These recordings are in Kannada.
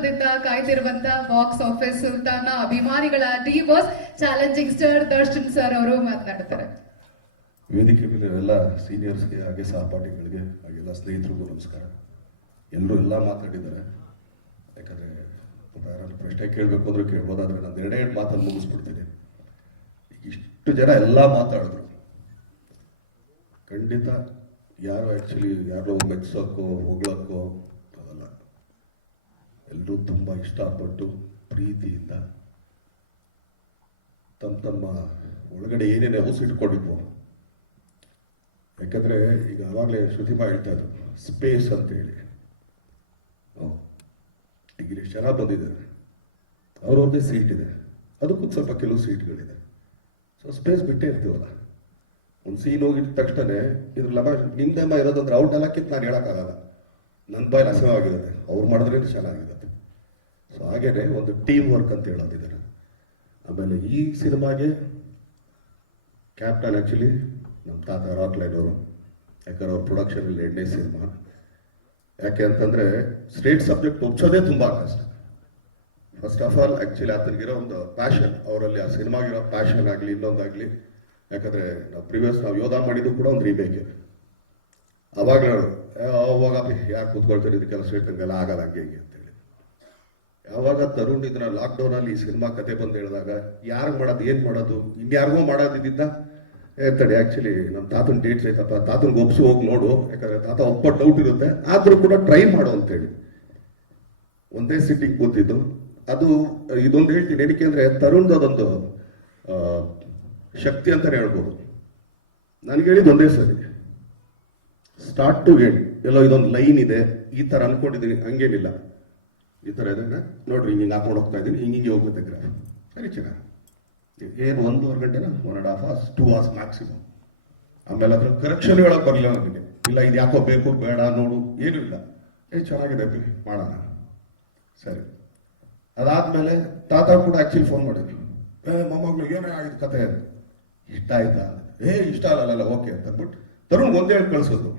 ಕಾತುರದಿಂದ ಕಾಯ್ತಿರುವಂತ ಬಾಕ್ಸ್ ಆಫೀಸ್ ಸುಲ್ತಾನ ಅಭಿಮಾನಿಗಳ D boss challenging star Darshan sir ಅವರು ಮಾತನಾಡುತ್ತಾರೆ. ವೇದಿಕೆ ಮೇಲೆ ಎಲ್ಲ ಸೀನಿಯರ್ಸ್ಗೆ ಹಾಗೆ ಸಹಪಾಠಿಗಳಿಗೆ ಹಾಗೆಲ್ಲ ಸ್ನೇಹಿತರಿಗೂ ನಮಸ್ಕಾರ. ಎಲ್ಲರೂ ಎಲ್ಲ ಮಾತಾಡಿದ್ದಾರೆ. ಯಾಕಂದರೆ ಯಾರಾದ್ರೂ ಪ್ರಶ್ನೆ ಕೇಳಬೇಕು ಅಂದ್ರೆ ಕೇಳ್ಬೋದಾದ್ರೆ ನಾನು ಎರಡೇ ಮಾತನ್ನು ಮುಗಿಸ್ಬಿಡ್ತೀನಿ. ಇಷ್ಟು ಜನ ಎಲ್ಲ ಮಾತಾಡಿದ್ರು, ಖಂಡಿತ ಯಾರು ಆ್ಯಕ್ಚುಲಿ ಯಾರೋ ಮೆಚ್ಚೋಕ್ಕೋ ಹೊಗಳಕ್ಕೋ ಅದಲ್ಲ. ಎಲ್ಲರೂ ತುಂಬ ಇಷ್ಟಪಟ್ಟು ಪ್ರೀತಿಯಿಂದ ತಮ್ಮ ಒಳಗಡೆ ಏನೇನು ಹೊಸಿಟ್ಕೊಂಡಿದ್ವು. ಯಾಕಂದರೆ ಈಗ ಆವಾಗಲೇ ಶ್ರುತಿಮಾ ಹೇಳ್ತಾ ಇದ್ರು ಸ್ಪೇಸ್ ಅಂತೇಳಿ. ಈಗ ಎಷ್ಟು ಜನ ಬಂದಿದ್ದಾರೆ, ಅವ್ರವ್ರದ್ದೇ ಸೀಟ್ ಇದೆ, ಅದಕ್ಕೂ ಸ್ವಲ್ಪ ಕೆಲವು ಸೀಟ್ಗಳಿದೆ. ಸೊ ಸ್ಪೇಸ್ ಬಿಟ್ಟೇ ಇರ್ತೀವಲ್ಲ. ಒಂದು ಸೀನ್ ಹೋಗಿದ ತಕ್ಷಣ ಇದ್ರಲ್ಲ ನಿಮ್ದೆಮ್ಮ ಇರೋದಂದ್ರೆ ಔಟ್ ಅಲ್ಲಕ್ಕಿಂತ ನಾನು ಹೇಳೋಕ್ಕಾಗಲ್ಲ, ನನ್ನ ಬಾಯಲ್ಲಿ ಅಸಹ್ಯವಾಗಿರುತ್ತೆ, ಅವ್ರು ಮಾಡಿದ್ರೆ ಚೆನ್ನಾಗಿರುತ್ತೆ. ಸೊ ಹಾಗೇನೆ ಒಂದು ಟೀಮ್ ವರ್ಕ್ ಅಂತ ಹೇಳೋದಿದ್ದಾರೆ. ಆಮೇಲೆ ಈ ಸಿನಿಮಾಗೆ ಕ್ಯಾಪ್ಟನ್ ಆ್ಯಕ್ಚುಲಿ ನಮ್ಮ ತಾತ ರಾಕ್ಲೈನ್ ಅವರು. ಯಾಕಂದ್ರೆ ಅವ್ರ ಪ್ರೊಡಕ್ಷನಲ್ಲಿ 2ನೇ ಸಿನಿಮಾ. ಯಾಕೆ ಅಂತಂದರೆ ಸ್ಟೇಟ್ ಸಬ್ಜೆಕ್ಟ್ ಒಪ್ಸೋದೇ ತುಂಬ ಕಷ್ಟ. ಫಸ್ಟ್ ಆಫ್ ಆಲ್ ಆ್ಯಕ್ಚುಲಿ ಆತನಿಗಿರೋ ಒಂದು ಪ್ಯಾಷನ್, ಅವರಲ್ಲಿ ಆ ಸಿನಿಮಾಗಿರೋ ಪ್ಯಾಷನ್ ಆಗಲಿ ಇನ್ನೊಂದಾಗಲಿ. ಯಾಕಂದರೆ ನಾವು ಯೋಧ ಮಾಡಿದ್ದು ಕೂಡ ಒಂದು ರೀಮೇಕೆ. ಅವಾಗ ಅವಾಗ ಯಾರು ಕೂತ್ಕೊಳ್ತಾರೆ ಇದಕ್ಕೆಲ್ಲ ಸ್ಟೇಟ್ಗೆಲ್ಲ ಆಗಲ್ಲ ಹಂಗೆ ಹಿಂಗೆ ಅಂತೇಳಿ. ಯಾವಾಗ ತರುಣ್ ಇದನ್ನ ಲಾಕ್ಡೌನಲ್ಲಿ ಈ ಸಿನಿಮಾ ಕತೆ ಬಂದು ಹೇಳಿದಾಗ ಯಾರು ಮಾಡೋದು ಏನು ಮಾಡೋದು ಇನ್ಯಾರಿಗೂ ಮಾಡೋದಿದ್ದ ಹೇಳ್ತಾಳೆ. ಆ್ಯಕ್ಚುಲಿ ನಮ್ಮ ತಾತನ ಡೇಟ್ಸ್ ಐತಪ್ಪ, ತಾತನಿಗೆ ಒಪ್ಸಿ ಹೋಗಿ ನೋಡು, ಯಾಕಂದರೆ ತಾತ ಒಪ್ಪ ಡೌಟ್ ಇರುತ್ತೆ, ಆದರೂ ಕೂಡ ಟ್ರೈ ಮಾಡು ಅಂತೇಳಿ ಒಂದೇ ಸಿಟ್ಟಿಂಗ್ ಕೂತಿದ್ದು. ಅದು ಇದೊಂದು ಹೇಳ್ತೀನಿ ಏನಕ್ಕೆ ಅಂದರೆ ತರುಣ್ದು ಅದೊಂದು ಶಕ್ತಿ ಅಂತಲೇ ಹೇಳ್ಬೋದು. ನನಗೆ ಹೇಳಿದ್ದು ಒಂದೇ ಸರಿ, ಸ್ಟಾರ್ಟ್ ಟು ಎಂಡ್ ಎಲ್ಲೋ ಇದೊಂದು ಲೈನ್ ಇದೆ, ಈ ಥರ ಅನ್ಕೊಂಡಿದ್ದೀನಿ, ಹಂಗೇನಿಲ್ಲ, ಈ ಥರ ಇದೆ ನೋಡ್ರಿ, ಹಿಂಗೆ ಹಾಕೊಂಡು ಹೋಗ್ತಾ ಇದ್ದೀನಿ, ಹಿಂಗೆ ಹೋಗುತ್ತೆ ಗ್ರಾಫ್. ಸರಿ ಚೆನ್ನಾಗಿ ಏನು 1.5 ಗಂಟೆನ 1.5 hours 2 hours ಮ್ಯಾಕ್ಸಿಮಮ್. ಆಮೇಲೆ ಅದ್ರ ಕರೆಕ್ಷನ್ ಹೇಳೋಕೆ ಬರಲಿಲ್ಲ ನನಗೆ. ಇಲ್ಲ ಇದು ಯಾಕೋ ಬೇಕು ಬೇಡ ನೋಡು ಏನೂ ಇಲ್ಲ, ಚೆನ್ನಾಗಿದೆ ಮಾಡೋಣ ಸರಿ. ಅದಾದಮೇಲೆ ತಾತ ಕೂಡ ಆ್ಯಕ್ಚುಲಿ ಫೋನ್ ಮಾಡಿದ್ರು, ಮೊಮ್ಮಗಳು ಏನೇ ಆಗಿದ್ದು ಕತೆ ಇಷ್ಟ ಆಯ್ತಾ? ಇಷ್ಟ ಅಲ್ಲ ಓಕೆ ಅಂತ ಅಂದ್ಬಿಟ್ಟು ತರುಣ್ ಒಂದೇ ಹೇಳಿ ಕಳಿಸೋದು.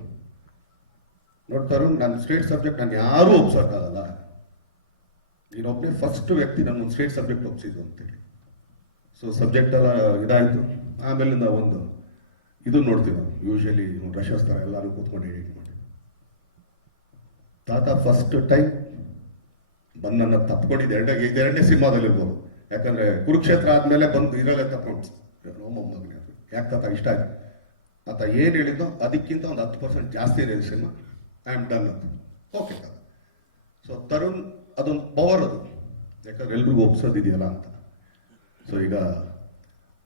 ನೋಡಿ ತರುಣ್, ನನ್ನ ಸ್ಟೇಟ್ ಸಬ್ಜೆಕ್ಟ್ ನಾನು ಯಾರೂ ಒಪ್ಸೋಕ್ಕಾಗಲ್ಲ, ನೀನೊಬ್ಬನೇ ಫಸ್ಟ್ ವ್ಯಕ್ತಿ ನನಗೊಂದು ಸ್ಟೇಟ್ ಸಬ್ಜೆಕ್ಟ್ ಒಪ್ಸಿದ್ದು ಅಂತೇಳಿ. ಸೊ ಸಬ್ಜೆಕ್ಟ್ ಎಲ್ಲ ಇದಾಯಿತು. ಆಮೇಲಿಂದ ಒಂದು ಇದು ನೋಡ್ತೀವಿ ನಾವು ಯೂಶಲಿ ರಶಸ್ ಥರ ಎಲ್ಲರೂ ಕೂತ್ಕೊಂಡು ಎಡಿಟ್ ಮಾಡಿ. ತಾತ ಫಸ್ಟ್ ಟೈಮ್ ಬಂದು ನನ್ನ ತಪ್ಕೊಂಡಿದ್ದು ಎರಡನೇ ಸಿನಿಮಾದಲ್ಲಿರ್ಬೋದು. ಯಾಕಂದರೆ ಕುರುಕ್ಷೇತ್ರ ಆದಮೇಲೆ ಬಂದು ಇರಲ್ಲೇ ತಪ್ಕೊಂಡು ಮೊಮ್ಮಗನೇ ಅದು ಯಾಕೆ ತಾತ ಇಷ್ಟ ಆಯ್ತು. ಆತ ಏನು ಹೇಳಿದ್ದೋ ಅದಕ್ಕಿಂತ ಒಂದು 10% ಜಾಸ್ತಿ ಇದೆ ಸಿನಿಮಾ, ಐ ಆಮ್ ಡನ್ ಅಂತ. ಓಕೆ ತಾತ. ಸೊ ತರುಣ್ ಅದೊಂದು ಪವರ್ ಅದು, ಯಾಕಂದ್ರೆ ಎಲ್ರಿಗೂ ಒಪ್ಸೋದಿದೆಯಲ್ಲ ಅಂತ. ಸೊ ಈಗ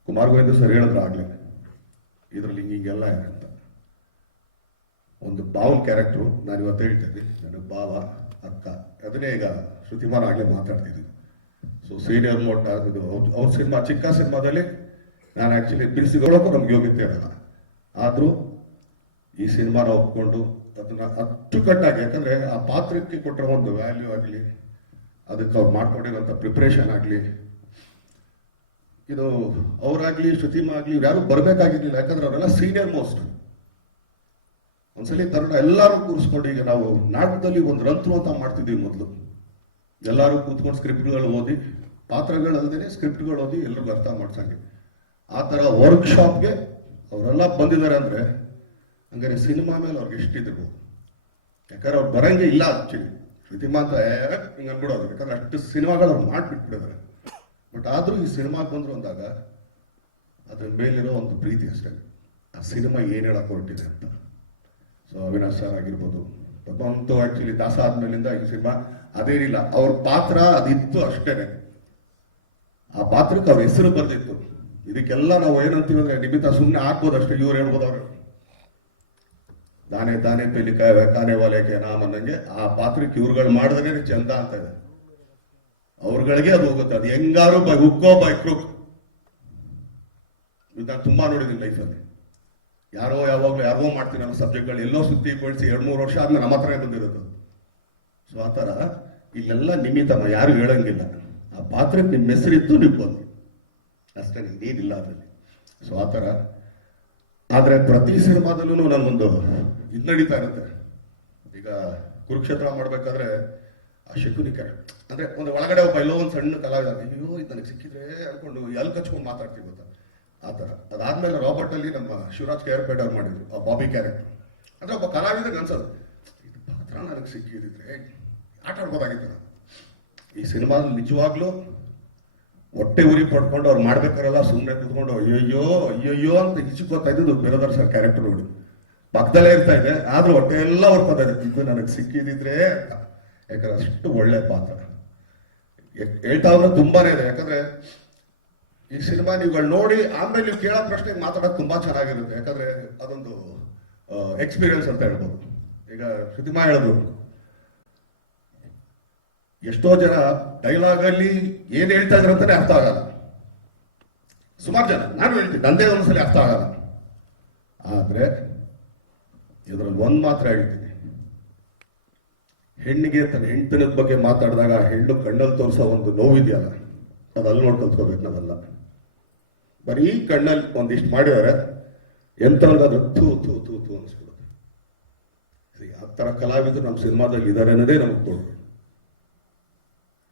ಕುಮಾರ್ ಗೋವಿಂದ ಸರ್ ಹೇಳಿದ್ರು ಆಗಲೇ ಇದರಲ್ಲಿ ಹಿಂಗೆಲ್ಲ ಇದೆ ಅಂತ. ಒಂದು ಭಾವನ ಕ್ಯಾರೆಕ್ಟ್ರು ನಾನು ಇವತ್ತು ಹೇಳ್ತಿದ್ದೆ, ನನ್ನ ಭಾವ ಅಕ್ಕ, ಅದನ್ನೇ ಈಗ ಶ್ರುತಿಮಾನ್ ಆಗಲೇ ಮಾತಾಡ್ತಿದ್ದೆ. ಸೊ ಸೀನಿಯರ್ ಮೋಟ ಇದು ಅವ್ರ ಸಿನಿಮಾ ಚಿಕ್ಕ ಸಿನಿಮಾದಲ್ಲಿ ನಾನು ಆ್ಯಕ್ಚುಲಿ ಬಿಡಿಸಿಕೊಳ್ಳೋಕ್ಕೂ ನಮ್ಗೆ ಯೋಗ್ಯತೆ ಇರಲ್ಲ. ಆದರೂ ಈ ಸಿನಿಮಾನ ಒಪ್ಕೊಂಡು ಅದನ್ನು ಅಚ್ಚುಕಟ್ಟಾಗಿ, ಯಾಕಂದರೆ ಆ ಪಾತ್ರಕ್ಕೆ ಕೊಟ್ಟರೆ ಒಂದು ವ್ಯಾಲ್ಯೂ ಆಗಲಿ, ಅದಕ್ಕೆ ಅವ್ರು ಮಾಡ್ಕೊಂಡಿರೋಂಥ ಪ್ರಿಪ್ರೇಷನ್ ಆಗಲಿ, ಇದು ಅವರಾಗ್ಲಿ ಶ್ರುತಿಮಾ ಆಗಲಿ ಯಾರು ಬರಬೇಕಾಗಿರ್ಲಿಲ್ಲ. ಯಾಕಂದ್ರೆ ಅವರೆಲ್ಲ ಸೀನಿಯರ್ ಮೋಸ್ಟ್. ಒಂದ್ಸಲಿ ತರುಣ ಎಲ್ಲರೂ ಕೂರಿಸ್ಕೊಂಡು, ಈಗ ನಾವು ನಾಟಕದಲ್ಲಿ ಒಂದು ರಂತ್ರು ಅಂತ ಮಾಡ್ತಿದ್ದೀವಿ ಮೊದಲು, ಎಲ್ಲರೂ ಕೂತ್ಕೊಂಡು ಸ್ಕ್ರಿಪ್ಟ್ಗಳು ಓದಿ, ಪಾತ್ರಗಳು ಅಲ್ಲದೇ ಸ್ಕ್ರಿಪ್ಟ್ಗಳು ಓದಿ ಎಲ್ಲರಿಗೂ ಅರ್ಥ ಮಾಡ್ಸಂಗೆ. ಆ ಥರ ವರ್ಕ್ಶಾಪ್ಗೆ ಅವರೆಲ್ಲ ಬಂದಿದ್ದಾರೆ ಅಂದರೆ ಹಂಗಾರೆ ಸಿನಿಮಾ ಮೇಲೆ ಅವ್ರಿಗೆ ಎಷ್ಟಿದಿರ್ಬೋದು. ಯಾಕಂದ್ರೆ ಅವ್ರು ಬರಂಗೆ ಇಲ್ಲ ಆಕ್ಚುಲಿ. ಶ್ರುತಿಮಾ ಅಂತ ಹಿಂಗೆ ಅನ್ಬಿಡೋದು, ಯಾಕಂದ್ರೆ ಅಷ್ಟು ಸಿನಿಮಾಗಳು ಅವ್ರು ಮಾಡಿಬಿಟ್ಬಿಟ್ಟಿದ್ದಾರೆ. ಬಟ್ ಆದರೂ ಈ ಸಿನಿಮಾಗೆ ಬಂದರು ಅಂದಾಗ ಅದ್ರ ಮೇಲಿರೋ ಒಂದು ಪ್ರೀತಿ ಅಷ್ಟೇ, ಆ ಸಿನಿಮಾ ಏನು ಹೇಳಕ್ಕೆ ಹೊರಟಿದೆ ಅಂತ. ಸೊ ಅವಿನಾಶ್ ಸರ್ ಆಗಿರ್ಬೋದು, ಅಂತೂ ಆ್ಯಕ್ಚುಲಿ ದಾಸ ಆದ್ಮೇಲಿಂದ ಈ ಸಿನಿಮಾ ಅದೇನಿಲ್ಲ, ಅವ್ರ ಪಾತ್ರ ಅದಿತ್ತು ಅಷ್ಟೇ. ಆ ಪಾತ್ರಕ್ಕೆ ಅವ್ರ ಹೆಸರು ಬರ್ದಿತ್ತು. ಇದಕ್ಕೆಲ್ಲ ನಾವು ಏನಂತೀವಿ ಅಂದರೆ ನಿಮಿತ್ತ ಸುಮ್ಮನೆ ಆಗ್ಬೋದು ಅಷ್ಟೇ, ಇವ್ರು ಹೇಳ್ಬೋದು ಅವರು ದಾನೆ ದಾನೆ ಪೇಲಿ ಕಾನೆ ವಾಲೇಕೆ ನಾಮ್ ಅನ್ನಂಗೆ ಆ ಪಾತ್ರಕ್ಕೆ ಇವ್ರುಗಳು ಮಾಡಿದ್ರೆ ಚಂದ ಅಂತ ಇದೆ. ಅವ್ರಗಳಿಗೆ ಅದು ಹೋಗುತ್ತೆ. ಅದು ಹೆಂಗಾರು ಬೈ ಹುಕ್ಕೋ ಬೈ ಕ್ರೂಕ್ ನಾನು ತುಂಬಾ ನೋಡಿದ್ದೀನಿ ಲೈಫಲ್ಲಿ. ಯಾರೋ ಯಾವಾಗಲೂ ಯಾರಿಗೋ ಮಾಡ್ತೀನಿ ಅನ್ನೋ ಸಬ್ಜೆಕ್ಟ್ಗಳು ಎಲ್ಲೋ ಸುತ್ತಿ ಬಳಸಿ 2-3 ವರ್ಷ ಆದ್ಮೇಲೆ ನಮ್ಮ ಹತ್ರನೇ ಬಂದಿರೋದು. ಸೊ ಆ ಥರ ಇಲ್ಲೆಲ್ಲ ನಿಮಿತ್ತಮ್ಮ ಯಾರು ಹೇಳಂಗಿಲ್ಲ. ಆ ಪಾತ್ರಕ್ಕೆ ನಿಮ್ಮ ಹೆಸರಿತ್ತು ನೀವು ಬಂದು ಅಷ್ಟೇ, ನೀನಿಲ್ಲ ಅದರಲ್ಲಿ. ಸೊ ಆ ಥರ. ಆದರೆ ಪ್ರತಿ ಸಿನಿಮಾದಲ್ಲೂ ನನಗೊಂದು ಇದು ನಡೀತಾ ಇರುತ್ತೆ. ಈಗ ಕುರುಕ್ಷೇತ್ರ ಮಾಡಬೇಕಾದ್ರೆ ಆ ಶಕುನಿ ಕ್ಯಾರೆಕ್ಟರ್ ಅಂದ್ರೆ ಒಂದು ಒಳಗಡೆ ಒಬ್ಬ ಎಲ್ಲೋ ಒಂದು ಸಣ್ಣ ಕಲಾವಿದ, ಅಯ್ಯೋ ಇದು ನನಗೆ ಸಿಕ್ಕಿದ್ರೆ ಅನ್ಕೊಂಡು ಎಲ್ಲಿ ಕಚ್ಕೊಂಡು ಮಾತಾಡ್ತೀವಿ ಗೊತ್ತಾ ಆ ಥರ. ಅದಾದ್ಮೇಲೆ ರಾಬರ್ಟ್ ಅಲ್ಲಿ ನಮ್ಮ ಶಿವರಾಜ್ ಕೇರ್ಪೇಟ್ ಅವ್ರು ಮಾಡಿದ್ರು ಆ ಬಾಬಿ ಕ್ಯಾರೆಕ್ಟರ್. ಅಂದ್ರೆ ಒಬ್ಬ ಕಲಾವಿದಾಗ ಅನ್ಸೋದು ಇದು ಪಾತ್ರ ನನಗೆ ಸಿಕ್ಕಿದ್ರೆ ಆಟ ಆಡ್ಬೋದಾಗಿತ್ತು ನಾನು. ಈ ಸಿನಿಮಾ ನಿಜವಾಗ್ಲೂ ಹೊಟ್ಟೆ ಉರಿ ಪಡ್ಕೊಂಡು ಅವ್ರು ಮಾಡ್ಬೇಕಾರಲ್ಲ ಸುಮ್ಮನೆ ಕುತ್ಕೊಂಡು ಅಯ್ಯಯ್ಯೋ ಅಯ್ಯಯ್ಯೋ ಅಂತ ಈಚೆ ಗೊತ್ತಾ ಇದ್ದು ಬೇರೆದವ್ರ ಸರ್ ಕ್ಯಾರೆಕ್ಟರ್ ನೋಡಿ ಪಕ್ಕದಲ್ಲೇ ಇರ್ತಾ ಇದೆ, ಆದ್ರೂ ಹೊಟ್ಟೆ ಎಲ್ಲ ಹೊಡ್ಕೋತಾ ಇದೆ ಇದು ನನಗೆ ಸಿಕ್ಕಿದಿದ್ರೆ ಅಂತ. ಯಾಕಂದ್ರೆ ಅಷ್ಟು ಒಳ್ಳೆ ಪಾತ್ರ ಹೇಳ್ತಾ ಹೋದ್ರೆ ತುಂಬಾನೇ ಇದೆ. ಯಾಕಂದ್ರೆ ಈ ಸಿನಿಮಾ ನೀವುಗಳು ನೋಡಿ ಆಮೇಲೆ ನೀವು ಕೇಳೋ ಪ್ರಶ್ನೆಗೆ ಮಾತಾಡೋದು ತುಂಬಾ ಚೆನ್ನಾಗಿರುತ್ತೆ. ಯಾಕಂದ್ರೆ ಅದೊಂದು ಎಕ್ಸ್ಪೀರಿಯನ್ಸ್ ಅಂತ ಹೇಳ್ಬೋದು. ಈಗ ಶ್ರುತಿಮಾ ಹೇಳಿದ್ರು, ಎಷ್ಟೋ ಜನ ಡೈಲಾಗ್ ಅಲ್ಲಿ ಏನ್ ಹೇಳ್ತಾ ಇದ್ರ ಅಂತಾನೆ ಅರ್ಥ ಆಗಲ್ಲ. ಸುಮಾರು ಜನ, ನಾನು ಹೇಳ್ತೀನಿ ನಂದೇ ಒಂದ್ಸಲಿ ಅರ್ಥ ಆಗಲ್ಲ. ಆದ್ರೆ ಇದ್ರಲ್ಲಿ ಒಂದ್ ಮಾತ್ರ ಹೇಳ್ತೀನಿ, ಹೆಣ್ಣಿಗೆ ತನ್ನ ಹೆಂಡತನದ ಬಗ್ಗೆ ಮಾತಾಡಿದಾಗ ಹೆಣ್ಣು ಕಣ್ಣಲ್ಲಿ ತೋರಿಸೋ ಒಂದು ನೋವಿದೆಯಲ್ಲ, ಅದು ಅಲ್ಲಿ ನೋಡಿ ಕಲ್ತ್ಕೋಬೇಕು ನಾವೆಲ್ಲ. ಬರೀ ಕಣ್ಣಲ್ಲಿ ಒಂದಿಷ್ಟು ಮಾಡಿದರೆ ಎಂತವ್ರಿಗಾದ್ರೂ ಥೂ ಥೂ ಥೂ ಥೂ ಅನ್ಸ್ಬಿಡುತ್ತೆ. ಆ ಥರ ಕಲಾವಿದರು ನಮ್ಮ ಸಿನಿಮಾದಲ್ಲಿ ಇದ್ದಾರೆ ಅನ್ನೋದೇ ನಮಗೆ ತೋರು.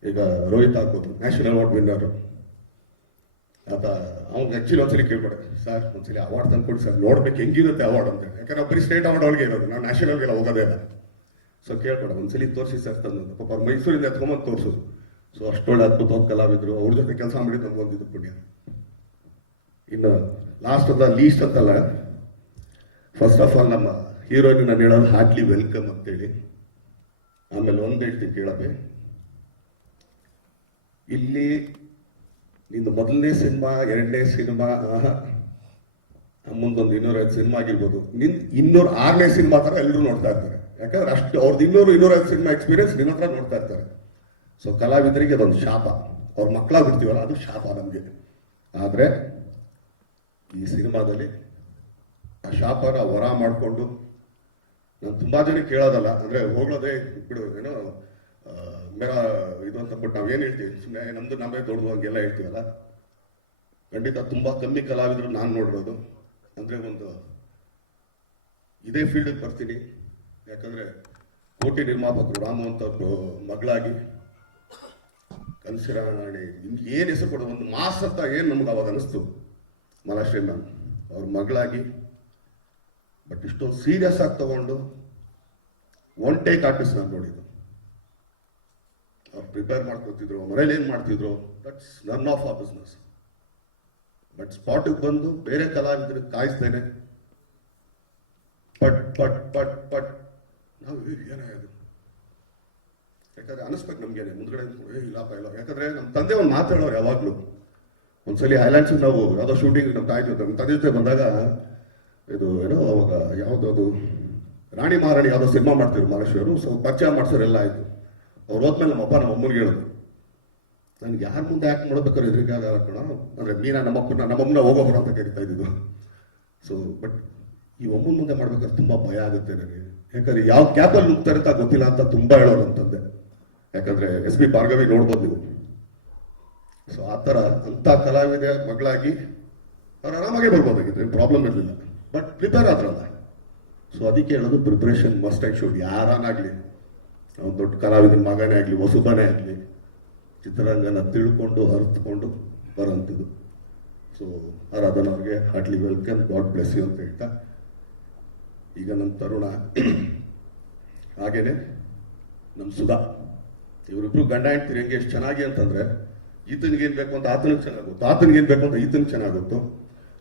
ಈಗ ರೋಹಿತ್ ಆಗ್ಬೋದು ನ್ಯಾಷನಲ್ ಅವಾರ್ಡ್ ವಿನ್ನರ್, ಆತ ಅವ್ನಿಗೆ ಆಕ್ಚುಲಿ ಒಂದ್ಸಲಿ ಕೇಳ್ಕೊಡೆ, ಸರ್ ಒಂದ್ಸಲಿ ಅವಾರ್ಡ್ ತಂದ್ಕೊಡಿ ಸರ್, ನೋಡ್ಬೇಕು ಹೆಂಗಿರುತ್ತೆ ಅವಾರ್ಡ್ ಅಂತ. ಯಾಕಂದ್ರೆ ಬರೀ ಸ್ಟೇಟ್ ಅವಾರ್ಡ್ ಒಳಗೆ ಇರೋದು, ನಾವು ನ್ಯಾಷನಲ್ಗೆಲ್ಲ ಹೋಗೋದೇ ಇಲ್ಲ. ಸೊ ಕೇಳ್ಕೊಡ ಒಂದ್ಸಲಿ ತೋರಿಸಿ ಸರ್ ತಂದು, ಪಾಪ ಅವ್ರು ಮೈಸೂರಿಂದ ಎತ್ಕೊಂಬಂದು ತೋರಿಸೋದು. ಸೊ ಅಷ್ಟೊಳ್ಳೆ ಅದ್ಭುತವಾದ ಕಲಾವಿದರು, ಅವ್ರ ಜೊತೆ ಕೆಲಸ ಮಾಡಿ ನಮ್ಗೊಂದಿದ್ದು ಪುಣ್ಯ. ಇನ್ನು ಲಾಸ್ಟ್ ಅದ ಲೀಸ್ಟ್ ಅಂತಲ್ಲ, ಫಸ್ಟ್ ಆಫ್ ಆಲ್ ನಮ್ಮ ಹೀರೋಯಿನ್ ನಾನು ಹೇಳೋದು ಹಾರ್ಟ್ಲಿ ವೆಲ್ಕಮ್ ಅಂತೇಳಿ. ಆಮೇಲೆ ಒಂದು ಹೇಳ್ತೀನಿ ಕೇಳಬೇ, ಇಲ್ಲಿ ನಿಂದು ಮೊದಲನೇ ಸಿನಿಮಾ ಎರಡನೇ ಸಿನಿಮಾ ಮುಂದೊಂದು 205 ಸಿನಿಮಾ ಆಗಿರ್ಬೋದು, ನಿನ್ 206ನೇ ಸಿನಿಮಾ ತರ ಎಲ್ಲರೂ ನೋಡ್ತಾ ಇರ್ತಾರೆ. ಯಾಕಂದ್ರೆ ಅಷ್ಟು ಅವ್ರದ್ದು 200-205 ಸಿನಿಮಾ ಎಕ್ಸ್ಪೀರಿಯನ್ಸ್ ನಿನ್ನ ಹತ್ರ ನೋಡ್ತಾ ಇರ್ತಾರೆ. ಸೊ ಕಲಾವಿದರಿಗೆ ಅದೊಂದು ಶಾಪ, ಅವ್ರ ಮಕ್ಕಳಾಗಿರ್ತೀವಲ್ಲ ಅದು ಶಾಪ ನಮಗೆ. ಆದ್ರೆ ಈ ಸಿನಿಮಾದಲ್ಲಿ ಆ ಶಾಪನ ವರ ಮಾಡಿಕೊಂಡು ನಾನು ತುಂಬಾ ಜನ ಕೇಳೋದಲ್ಲ, ಅಂದ್ರೆ ಹೋಗೋದೇ ಬಿಡು ಏನೋ ಮೇರಾ ಇದು ಅಂತ ಬಿಟ್ಟು ನಾವೇನು ಹೇಳ್ತೀವಿ ಸುಮ್ಮನೆ ನಮ್ದು ನಮ್ಮೇ ದೊಡ್ಡದು ಹಂಗೆಲ್ಲ ಹೇಳ್ತೀವಲ್ಲ. ಖಂಡಿತ ತುಂಬಾ ಕಮ್ಮಿ ಕಲಾವಿದರು ನಾನು ನೋಡಿರೋದು. ಅಂದ್ರೆ ಒಂದು ಇದೇ ಫೀಲ್ಡಿಗೆ ಬರ್ತೀನಿ, ಯಾಕಂದ್ರೆ ಕೋಟಿ ನಿರ್ಮಾಪಕರು ರಾಮು ಅಂತ ಮಗಳಾಗಿ ಕನಸಿರಾಣಿ ಏನ್ ಹೆಸರು ಕೊಡೋದು, ಒಂದು ಮಾಸ್ ಅಂತ ಏನ್ ನಮ್ಗೆ ಅವಾಗ ಅನಿಸ್ತು ಮಹಾರಾಷ್ಟ್ರ ಮ್ಯಾಮ್ ಅವ್ರ ಮಗಳಾಗಿ. ಬಟ್ ಇಷ್ಟೊಂದು ಸೀರಿಯಸ್ ಆಗಿ ತಗೊಂಡು ಒನ್ ಟೇಕ್ ಆರ್ಟಿಸ್ಟ್ ನಾನು ನೋಡಿದ್ದು. ಅವ್ರು ಪ್ರಿಪೇರ್ ಮಾಡ್ಕೊತಿದ್ರು, ಮನೇಲಿ ಏನ್ ಮಾಡ್ತಿದ್ರು, ದಟ್ಸ್ ನನ್ ಆಫ್ ಆ ಬಿಸ್ನೆಸ್. ಬಟ್ ಸ್ಪಾಟಿಗೆ ಬಂದು ಬೇರೆ ಕಲಾವಿದರಿಗೆ ಕಾಯಿಸ್ತೇನೆ, ಪಟ್ ಪಟ್ ಪಟ್ ಪಟ್ ನಾವು ಏನಾയത്. ಯಾಕಂದ್ರೆ ಅನಿಸ್ಬೇಕು ನಮ್ಗೇನೆ ಮುಂದ್ಗಡೆ ಇಲ್ಲಪ್ಪ ಇಲ್ಲ. ಯಾಕಂದ್ರೆ ನಮ್ಮ ತಂದೆ ಒಂದು ಮಾತಾಡೋರು ಯಾವಾಗ್ಲೂ. ಒಂದ್ಸಲಿ ಹೈಲ್ಯಾಂಡ್ಸ್ ನಾವು ಯಾವ್ದೋ ಶೂಟಿಂಗ್ ನಮ್ಮ ತಾಯಿ ಜೊತೆ ನಮ್ಮ ತಂದೆ ಜೊತೆ ಬಂದಾಗ, ಇದು ಏನೋ ಅವಾಗ ಯಾವ್ದದು ರಾಣಿ ಮಹಾರಾಣಿ ಯಾವ್ದೋ ಸಿನಿಮಾ ಮಾಡ್ತಿದ್ರು ಮಹಾರಾಷ್ಟ್ರವರು. ಸೊ ಪರಿಚಯ ಮಾಡ್ಸೋರೆಲ್ಲ ಆಯ್ತು. ಅವ್ರು ಹೋದ್ಮೇಲೆ ನಮ್ಮಪ್ಪ ನಮ್ಮ ಅಮ್ಮನಿಗೆ ಹೇಳಿದ್ರು, ನನ್ಗೆ ಯಾರ ಮುಂದೆ ಯಾಕೆ ಮಾಡ್ಬೇಕಾದ್ರೆ ಎದುರಿಗಾಗಲ್ಲ ಕಣ, ಅಂದ್ರೆ ಮೀನಾ ನಮ್ಮಮ್ಮನ ಹೋಗೋಬ್ರು ಅಂತ ಕರಿತಾ ಇದ್ದಿದ್ದು. ಸೊ ಬಟ್ ಈ ಒಮ್ಮನ ಮುಂದೆ ಮಾಡ್ಬೇಕಾದ್ರೆ ತುಂಬಾ ಭಯ ಆಗುತ್ತೆ ನನಗೆ. ಯಾಕಂದ್ರೆ ಯಾವ ಕ್ಯಾಪಲ್ಲಿ ನುಗ್ತಾರೆ ಅಂತ ಗೊತ್ತಿಲ್ಲ ಅಂತ ತುಂಬಾ ಹೇಳೋರು ಅಂತಂದೆ. ಯಾಕಂದ್ರೆ SP ಭಾರ್ಗವಿ ನೋಡ್ಬೋದು ನೀವು. ಸೊ ಆ ಥರ ಅಂತ ಕಲಾವಿದ ಮಗಳಾಗಿ ಅವ್ರು ಆರಾಮಾಗೆ ಬರ್ಬೋದಾಗಿತ್ತು, ಪ್ರಾಬ್ಲಮ್ ಇರಲಿಲ್ಲ. ಬಟ್ ಪ್ರಿಪೇರ್ ಆದ್ರಲ್ಲ. ಸೊ ಅದಕ್ಕೆ ಹೇಳೋದು ಪ್ರಿಪ್ರೇಷನ್ ಮಸ್ಟ್ ಆ್ಯಂಡ್ ಶುಡ್. ಯಾರನ್ನಾಗ್ಲಿ, ಅವ್ನು ದೊಡ್ಡ ಕಲಾವಿದನ ಮಗನೇ ಆಗಲಿ ಹೊಸಬನೇ ಆಗಲಿ, ಚಿತ್ರರಂಗನ ತಿಳ್ಕೊಂಡು ಅರ್ಥಕೊಂಡು ಬರೋಂಥದ್ದು. ಸೊ ಆರಾಧನ ಅವ್ರಿಗೆ heartly welcome, God bless you ಅಂತ ಹೇಳ್ತಾ, ಈಗ ನಮ್ಮ ತರುಣ ಹಾಗೇನೆ ನಮ್ಮ ಸುಧಾ, ಇವರಿಬ್ರು ಗಂಡ ಹೆಂಡ್ತಿರು ಹೆಂಗೆ ಎಷ್ಟು ಚೆನ್ನಾಗಿ ಅಂತಂದ್ರೆ, ಈತನಿಗೆ ಏನ್ ಬೇಕು ಅಂತ ಆತನಿಗೆ ಚೆನ್ನಾಗುತ್ತೋ, ಆತನಿಗೆ ಏನ್ ಬೇಕು ಅಂತ ಈತನಿಗೆ ಚೆನ್ನಾಗುತ್ತೋ.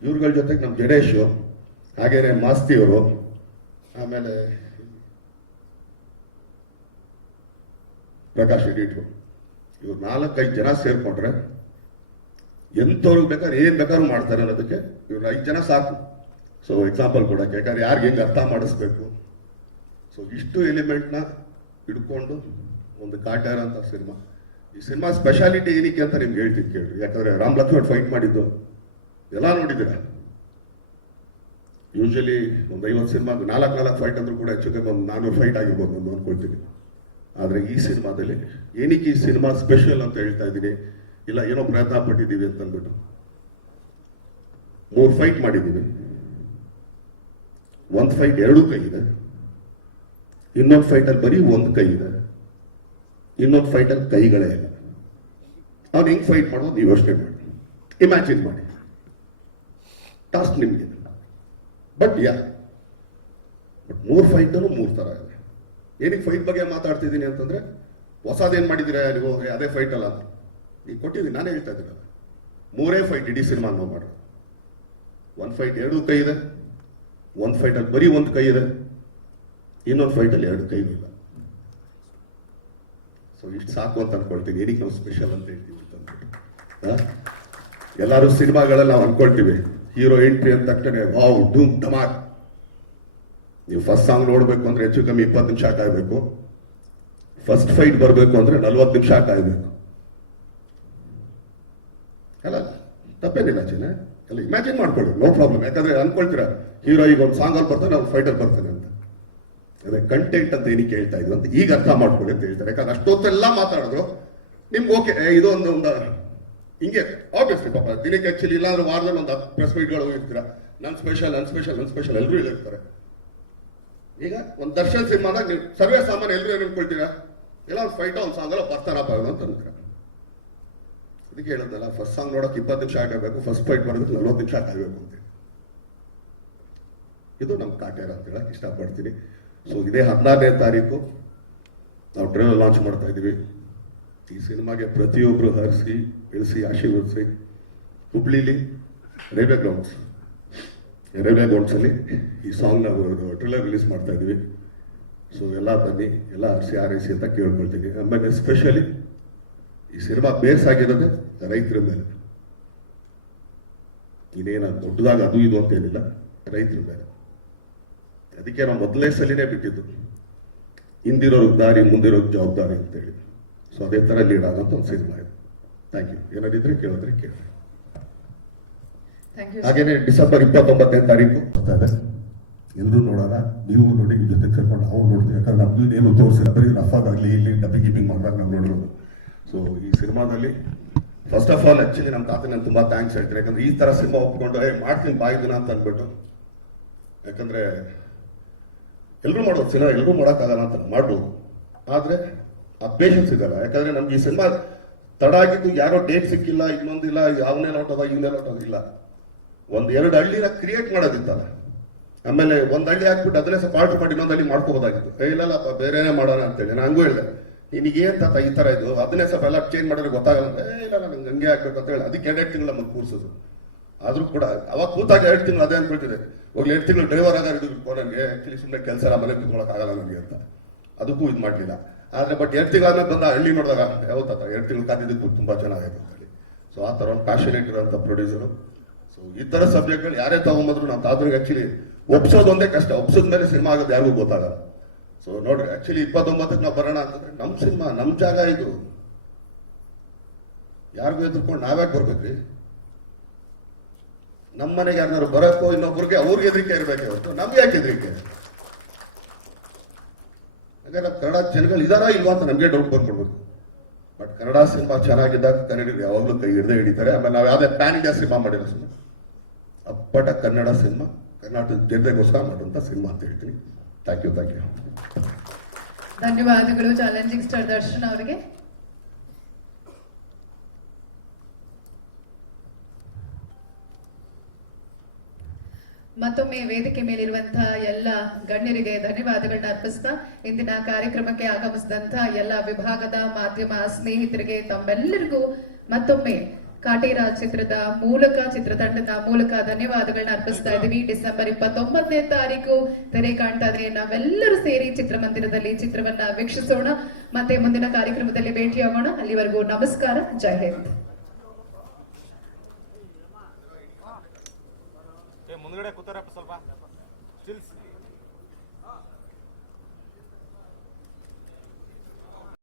ಇವ್ರಗಳ ಜೊತೆಗೆ ನಮ್ಮ ಜಡೇಶು, ಹಾಗೇನೆ ಮಾಸ್ತಿಯವರು, ಆಮೇಲೆ ಪ್ರಕಾಶ್ ಎಡಿಟ್ರು, ಇವ್ರು 4-5 ಜನ ಸೇರ್ಕೊಂಡ್ರೆ ಎಂಥವ್ರಿಗೆ ಬೇಕಾದ್ರೆ ಏನ್ ಬೇಕಾದ್ರೂ ಮಾಡ್ತಾರೆ ಅನ್ನೋದಕ್ಕೆ ಇವ್ರು 5 ಜನ ಸಾಕು. ಸೊ ಎಕ್ಸಾಂಪಲ್ ಕೊಡಕ್ಕೆ, ಯಾಕಂದ್ರೆ ಯಾರಿಗೆ ಹೆಂಗೆ ಅರ್ಥ ಮಾಡಿಸ್ಬೇಕು. ಸೊ ಇಷ್ಟು ಎಲಿಮೆಂಟ್ನ ಹಿಡ್ಕೊಂಡು ಒಂದು ಕಾಟ್ಯಾರ ಅಂತ ಸಿನಿಮಾ. ಈ ಸಿನಿಮಾ ಸ್ಪೆಷಾಲಿಟಿ ಏನಕ್ಕೆ ಅಂತ ನಿಮ್ಗೆ ಹೇಳ್ತೀನಿ ಕೇಳಿ. ಯಾಕಂದ್ರೆ ರಾಮ್ ಲಕ್ಷ್ಮಣ್ ಫೈಟ್ ಮಾಡಿದ್ದು ಎಲ್ಲ ನೋಡಿದ್ದೀರ. ಯೂಶಲಿ ಒಂದು 50 ಸಿನಿಮಾ 4 ಫೈಟ್ ಅಂದ್ರೂ ಕೂಡ ಹೆಚ್ಚು ಕಮ್ಮಿ ಒಂದು 400 ಫೈಟ್ ಆಗಿರ್ಬೋದು ನಾನು ಅನ್ಕೊಳ್ತೀನಿ. ಆದ್ರೆ ಈ ಸಿನಿಮಾದಲ್ಲಿ ಏನಕ್ಕೆ ಈ ಸಿನಿಮಾ ಸ್ಪೆಷಲ್ ಅಂತ ಹೇಳ್ತಾ ಇದ್ದೀನಿ, ಇಲ್ಲ ಏನೋ ಪ್ರಯತ್ನ ಪಟ್ಟಿದ್ದೀವಿ ಅಂತ ಅಂದ್ಬಿಟ್ಟು 3 ಫೈಟ್ ಮಾಡಿದ್ದೀವಿ. ಒಂದು ಫೈಟ್ 2 ಕೈ ಇದೆ, ಇನ್ನೊಂದು ಫೈಟ್ ಅಲ್ಲಿ ಬರೀ 1 ಕೈ ಇದೆ, ಇನ್ನೊಂದು ಫೈಟಲ್ಲಿ ಕೈಗಳೇ ಇಲ್ಲ. ಅವ್ನು ಹೆಂಗ್ ಫೈಟ್ ಮಾಡೋದು ನೀವು ಯೋಚನೆ ಮಾಡಿ, ಇಮ್ಯಾಜಿನ್ ಮಾಡಿ, ಟಾಸ್ಕ್ ನಿಮಗೆ. ಬಟ್ 3 ಫೈಟನ್ನು 3 ಥರ ಇದೆ. ಏನಕ್ಕೆ ಫೈಟ್ ಬಗ್ಗೆ ಮಾತಾಡ್ತಿದ್ದೀನಿ ಅಂತಂದ್ರೆ, ಹೊಸದೇನು ಮಾಡಿದ್ದೀರಾ ನೀವು, ಅದೇ ಫೈಟ್ ಅಲ್ಲ ಅಂತ ಈಗ ಕೊಟ್ಟಿದ್ದೀನಿ. ನಾನೇ ಹೇಳ್ತಾ ಇದ್ದೀನಲ್ಲ, 3 ಫೈಟ್ ಇಡೀ ಸಿನಿಮಾ ನಾವು ಮಾಡೋದು. 1 ಫೈಟ್ 2 ಕೈ ಇದೆ, 1 ಫೈಟಲ್ಲಿ ಬರೀ 1 ಕೈ ಇದೆ, ಇನ್ನೊಂದು ಫೈಟಲ್ಲಿ 2 ಕೈ ಇಲ್ಲ. ಸೊ ಇಷ್ಟು ಸಾಕು ಅಂತ ಅನ್ಕೊಳ್ತೀನಿ. ಏನಕ್ಕೆ ನಾವು ಸ್ಪೆಷಲ್ ಅಂತ ಹೇಳ್ತೀವಿ ಅಂತಂದ್ಬಿಟ್ಟು, ಎಲ್ಲರೂ ಸಿನಿಮಾಗಳಲ್ಲಿ ನಾವು ಅನ್ಕೊಳ್ತೀವಿ ಹೀರೋ ಎಂಟ್ರಿ ಅಂತ ತಕ್ಷಣ ವಾವ್ ಧೂಮ್ ಧಮಾಕ್. ನೀವು ಫಸ್ಟ್ ಸಾಂಗ್ ನೋಡ್ಬೇಕು ಅಂದ್ರೆ ಹೆಚ್ಚು ಕಮ್ಮಿ 20 ನಿಮಿಷ ಕಾಯ್ಬೇಕು. ಫಸ್ಟ್ ಫೈಟ್ ಬರಬೇಕು ಅಂದ್ರೆ 40 ನಿಮಿಷ ಕಾಯ್ಬೇಕು. ಅಲ್ಲ ತಪ್ಪೇನಿಲ್ಲ ಚಿನ್ನ, ಎಲ್ಲ ಇಮ್ಯಾಜಿನ್ ಮಾಡ್ಕೊಳ್ಳಿ, ನೋ ಪ್ರಾಬ್ಲಮ್. ಯಾಕಂದ್ರೆ ಅನ್ಕೊಳ್ತೀರಾ ಹೀರೋ ಈಗ ಒಂದು ಸಾಂಗ್ ಅಲ್ಲಿ ಬರ್ತಾನೆ, ಅವ್ನು ಫೈಟರ್ ಬರ್ತಾನೆ ಅಂತ. ಅದೇ ಕಂಟೆಂಟ್ ಅಂತ ಏನಕ್ಕೆ ಹೇಳ್ತಾ ಇದ್ರು ಅಂತ ಈಗ ಅರ್ಥ ಮಾಡ್ಕೊಳ್ಳಿ ಅಂತ ಹೇಳ್ತಾರೆ. ಯಾಕಂದ್ರೆ ಅಷ್ಟೊತ್ತೆಲ್ಲ ಮಾತಾಡಿದ್ರು ನಿಮ್ಗೆ ಓಕೆ ಇದು ಒಂದು ಹಿಂಗೆ ಆಬ್ವಿಯಸ್ಲಿ ಪಾಪ ದಿನಕ್ಕೆ ಆಕ್ಚುಲಿ ಇಲ್ಲಾಂದ್ರೆ ವಾರದಲ್ಲಿ ಒಂದು 10 ಪ್ರೆಸ್ ಮೀಟ್ಗಳು ಹೋಗಿರ್ತೀರ. ನನ್ ಸ್ಪೆಷಲ್ ಎಲ್ಲರೂ ಹೇಳಿರ್ತಾರೆ. ಈಗ ಒಂದು ದರ್ಶನ್ ಸಿನಿಮಾದಾಗ ನೀವು ಸರ್ವೇ ಸಾಮಾನ್ಯ ಎಲ್ಲರೂ ಏನು ಅನ್ಕೊಳ್ತೀರಾ, ಎಲ್ಲ ಒಂದು ಫೈಟ್ ಒಂದು ಸಾಂಗ್ ಎಲ್ಲ ಬರ್ತಾರಪ್ಪ ಅಂತ ಅಂತೀರ. ಅದಕ್ಕೆ ಹೇಳೋದಲ್ಲ, ಫಸ್ಟ್ ಸಾಂಗ್ ನೋಡೋಕೆ 20 ನಿಮಿಷ ಆಗಬೇಕು, ಫಸ್ಟ್ ಫೈಟ್ ಬರೋದಕ್ಕೆ 40 ನಿಮಿಷ ಆಗಬೇಕು ಅಂತ. ಇದು ನಮ್ಮ ಕಾಟ್ಯಾರ ಅಂತ ಹೇಳಕ್ ಇಷ್ಟಪಡ್ತೀನಿ. ಸೊ ಇದೇ 16ನೇ ತಾರೀಕು ನಾವು ಟ್ರೈಲರ್ ಲಾಂಚ್ ಮಾಡ್ತಾ ಇದೀವಿ. ಈ ಸಿನಿಮಾಗೆ ಪ್ರತಿಯೊಬ್ಬರು ಹರಿಸಿ ಬೆಳೆಸಿ ಆಶೀರ್ವದಿಸಿ. ಹುಬ್ಳಿಲಿ ರೈಲ್ವೆ ಗ್ರೌಂಡ್ಸ್ ಅಲ್ಲಿ ಈ ಸಾಂಗ್ ನಾವು ಟ್ರೈಲರ್ ರಿಲೀಸ್ ಮಾಡ್ತಾ ಇದೀವಿ. ಸೊ ಎಲ್ಲ ಬನ್ನಿ, ಎಲ್ಲ ಹರಿಸಿ ಆರೈಸಿ ಅಂತ ಕೇಳ್ಕೊಳ್ತೀನಿ. ಆಮೇಲೆ ಎಸ್ಪೆಷಲಿ ಈ ಸಿನಿಮಾ ಬೇಸ್ ಆಗಿರೋದೇ ರೈತರ ಮೇಲೆ. ಇನ್ನೇನ ದೊಡ್ಡದಾಗ ಅದು ಇದು ಅಂತ ಏನಿಲ್ಲ, ರೈತರ ಮೇಲೆ. ಅದಕ್ಕೆ ನಾವು ಮೊದಲನೇ ಸಲಿನೇ ಬಿಟ್ಟಿದ್ದು ಹಿಂದಿರೋರ್ಗೆ ದಾರಿ ಮುಂದಿರೋರ್ಗೆ ಜವಾಬ್ದಾರಿ ಅಂತೇಳಿ. ಸೊ ಅದೇ ತರ ಲೀಡ್ ಆಗೋಂಥ ಒಂದು ಸಿನಿಮಾ ಇದೆ. Thank you. ಏನಾದಿದ್ರೆ ಕೇಳಿದ್ರೆ ಕೇಳಿ. ಹಾಗೇನೆ ಡಿಸೆಂಬರ್ 29ನೇ ತಾರೀಕು ಬರ್ತಾ ಇದೆ. ಎಲ್ಲರೂ ನೋಡೋಣ, ನೀವು ನೋಡಿ, ನಿಮ್ಮ ಜೊತೆ ಸೇರ್ಕೊಂಡು ನಾವು ನೋಡ್ತೀವಿ. ಯಾಕಂದ್ರೆ ನಮ್ದು ಏನು ತೋರಿಸಿಲ್ಲ, ಬರೀ ರಫಾದಾಗಲಿ ಇಲ್ಲಿ ಡಬ್ಬಿಂಗ್ ಗಿಪ್ಪಿಂಗ್ ಮಾಡಿದಾಗ ನಾವು ನೋಡಿರೋದು. ಸೊ ಈ ಸಿನಿಮಾದಲ್ಲಿ ಫಸ್ಟ್ ಆಫ್ ಆಲ್ ಆಕ್ಚುಲಿ ನಮ್ಮ ತಾತ ನಾನು ತುಂಬಾ ಥ್ಯಾಂಕ್ಸ್ ಹೇಳ್ತೀನಿ. ಯಾಕಂದ್ರೆ ಈ ತರ ಸಿನಿಮಾ ಒಪ್ಕೊಂಡು ಮಾಡ್ತೀನಿ ಬಾಯಿದಿನ ಅಂತ ಅಂದ್ಬಿಟ್ಟು. ಯಾಕಂದ್ರೆ ಎಲ್ಲರೂ ಮಾಡೋದು ಸಿನಿಮಾ, ಎಲ್ಲರೂ ಮಾಡೋಕ್ಕಾಗಲ್ಲ ಅಂತ ಮಾಡ್ಬೋದು, ಆದ್ರೆ ಆ ಪೇಷನ್ಸ್ ಇದಲ್ಲ. ಯಾಕಂದ್ರೆ ನಮ್ಗೆ ಈ ಸಿನಿಮಾ ತಡ ಆಗಿದ್ದು ಯಾರೋ ಡೇಟ್ ಸಿಕ್ಕಿಲ್ಲ, ಇನ್ನೊಂದಿಲ್ಲ, ಯಾವನೇ ಹೊಟ್ಟೋದ ಇವನೇ ಹೊಟ್ಟೋದಿಲ್ಲ. 1-2 ಹಳ್ಳಿನ ಕ್ರಿಯೇಟ್ ಮಾಡೋದಿತ್ತಲ್ಲ. ಆಮೇಲೆ ಒಂದು ಹಳ್ಳಿ ಹಾಕ್ಬಿಟ್ಟು ಅದನ್ನೇ ಸ್ವಲ್ಪ ಆರ್ಡರ್ ಮಾಡಿ ಇನ್ನೊಂದು ಹಳ್ಳಿ ಮಾಡ್ಕೋಬೋದಾಗಿತ್ತು. ಇಲ್ಲಲ್ಲಪ್ಪ ಬೇರೆನೇ ಮಾಡೋಣ ಅಂತೇಳಿ ನಾನು ಹಂಗೂ ಹೇಳಿದೆ. ನಿನಗೆ ಅಂತ ಈ ತರ ಇದು ಅದನ್ನೇ ಸ್ವಲ್ಪ ಎಲ್ಲ ಚೇಂಜ್ ಮಾಡಿದ್ರೆ ಗೊತ್ತಾಗಲ್ಲ. ಇಲ್ಲ ನಂಗೆ ಹಂಗೆ ಆಗ್ಬೇಕು ಅಂತ ಹೇಳಿ ಅದಕ್ಕೆ 2 ತಿಂಗಳ ಮತ್ತೆ ಕೂರ್ಸೋದು. ಆದ್ರೂ ಕೂಡ ಅವಾಗ ಕೂತಾಗ 2 ತಿಂಗಳು ಅದೇ ಅನ್ಕೊಳ್ತಿದೆ. ಹೋಗ್ಲಿ 2 ತಿಂಗಳು ಡ್ರೈವರ್ ಆಗ ಹಿಡಿದು ನನಗೆ ಆಕ್ಚುಲಿ ಸುಮ್ಮನೆ ಕೆಲಸ ಮನೆ ಕೂತ್ಕೊಳ್ಳೋಕೆ ಆಗಲ್ಲ ನನಗೆ ಅಂತ ಅದಕ್ಕೂ ಇದು ಮಾಡ್ಲಿಲ್ಲ. ಆದ್ರೆ ಬಟ್ 2 ತಿಂಗಳಾದ್ಮೇಲೆ ಬಂದ ಹಳ್ಳಿ ನೋಡಿದಾಗ ಯಾವತ್ತ 2 ತಿಂಗಳು ಕಾದಿದ್ದಕ್ಕೂ ತುಂಬಾ ಚೆನ್ನಾಗಾಯ್ತು ಅಂತ ಹೇಳಿ. ಸೊ ಆ ತರ ಒಂದು ಪ್ಯಾಷನೇಟ್ ಇರೋಂಥ ಪ್ರೊಡ್ಯೂಸರು. ಸೊ ಈ ತರ ಸಬ್ಜೆಕ್ಟ್ಗಳು ಯಾರೇ ತಗೊಂಬಂದ್ರು ನಾವು ತಾದ್ರಿಗೆ ಆಕ್ಚುಲಿ ಒಪ್ಸೋದೊಂದೇ ಕಷ್ಟ. ಒಪ್ಸೋದ್ಮೇಲೆ ಸಿನಿಮಾ ಆಗೋದು ಯಾರಿಗೂ ಗೊತ್ತಾಗಲ್ಲ. ಸೊ ನೋಡ್ರಿ ಆಕ್ಚುಲಿ 29ಕ್ಕೆ ನಾವು ಬರೋಣ ಅಂತಂದ್ರೆ ನಮ್ ಸಿನಿಮಾ, ನಮ್ ಜಾಗ ಇದು. ಯಾರಿಗೂ ಎದ್ರುಕೊಂಡು ನಾವ್ಯಾಕೆ ಬರ್ಬೇಕ್ರಿ? ನಮ್ಮ ಮನೆಗೆ ಯಾರನ್ನಾರು ಬರೋಕ್ಕೋ ಇನ್ನೊಬ್ರಿಗೆ ಅವ್ರಿಗೆ ಹೆದರಿಕೆ ಇರಬೇಕೆ ಹೊರತು ನಮ್ಗೆ ಯಾಕೆ ಹೆದರಿಕೆ? ಹಾಗಾದ್ರೆ ಕನ್ನಡ ಜನಗಳು ಇದಾರಾ ಇಲ್ವಾ ಅಂತ ನಮ್ಗೆ ಡೌಟ್ ಬಂದ್ಕೊಡ್ಬೇಕು. ಬಟ್ ಕನ್ನಡ ಸಿನಿಮಾ ಚೆನ್ನಾಗಿದ್ದಾಗ ಕನ್ನಡಿಗರು ಯಾವಾಗಲೂ ಕೈ ಹಿಡಿದೇ ಹಿಡಿತಾರೆ. ಆಮೇಲೆ ನಾವು ಯಾವುದೇ ಪ್ಯಾನ್ ಇಂಡಿಯಾ ಸಿನಿಮಾ ಮಾಡಿರೋ ಸಿನಿಮಾ ಅಪ್ಪಟ ಕನ್ನಡ ಸಿನಿಮಾ, ಕರ್ನಾಟಕದ ಜನತೆಗೋಸ್ಕರ ಮಾಡುವಂತ ಸಿನಿಮಾ ಅಂತ ಹೇಳ್ತೀನಿ. Thank you. ಧನ್ಯವಾದಗಳು ಚಾಲೆಂಜಿಂಗ್ ಸ್ಟಾರ್ ದರ್ಶನ್ ಅವರಿಗೆ. ಮತ್ತೊಮ್ಮೆ ವೇದಿಕೆ ಮೇಲಿರುವಂತಹ ಎಲ್ಲ ಗಣ್ಯರಿಗೆ ಧನ್ಯವಾದಗಳನ್ನ ಅರ್ಪಿಸ್ತಾ ಇಂದಿನ ಕಾರ್ಯಕ್ರಮಕ್ಕೆ ಆಗಮಿಸಿದಂತಹ ಎಲ್ಲ ವಿಭಾಗದ ಮಾಧ್ಯಮ ಸ್ನೇಹಿತರಿಗೆ ತಮ್ಮೆಲ್ಲರಿಗೂ ಮತ್ತೊಮ್ಮೆ ಕಾಟೇರ ಚಿತ್ರತಂಡದ ಮೂಲಕ ಧನ್ಯವಾದಗಳನ್ನ ಅರ್ಪಿಸ್ತಾ ಇದ್ದೀವಿ. ಡಿಸೆಂಬರ್ 29ನೇ ತಾರೀಕು ತೆರೆ ಕಾಣ್ತಾ ಇದ್ರೆ ನಾವೆಲ್ಲರೂ ಸೇರಿ ಚಿತ್ರಮಂದಿರದಲ್ಲಿ ಚಿತ್ರವನ್ನ ವೀಕ್ಷಿಸೋಣ. ಮತ್ತೆ ಮುಂದಿನ ಕಾರ್ಯಕ್ರಮದಲ್ಲಿ ಭೇಟಿಯಾಗೋಣ. ಅಲ್ಲಿವರೆಗೂ ನಮಸ್ಕಾರ, ಜೈ ಹಿಂದ್. ಮುಂದ್ಗಡೆ ಕೂತಾರಪ್ಪ ಸ್ವಲ್ಪ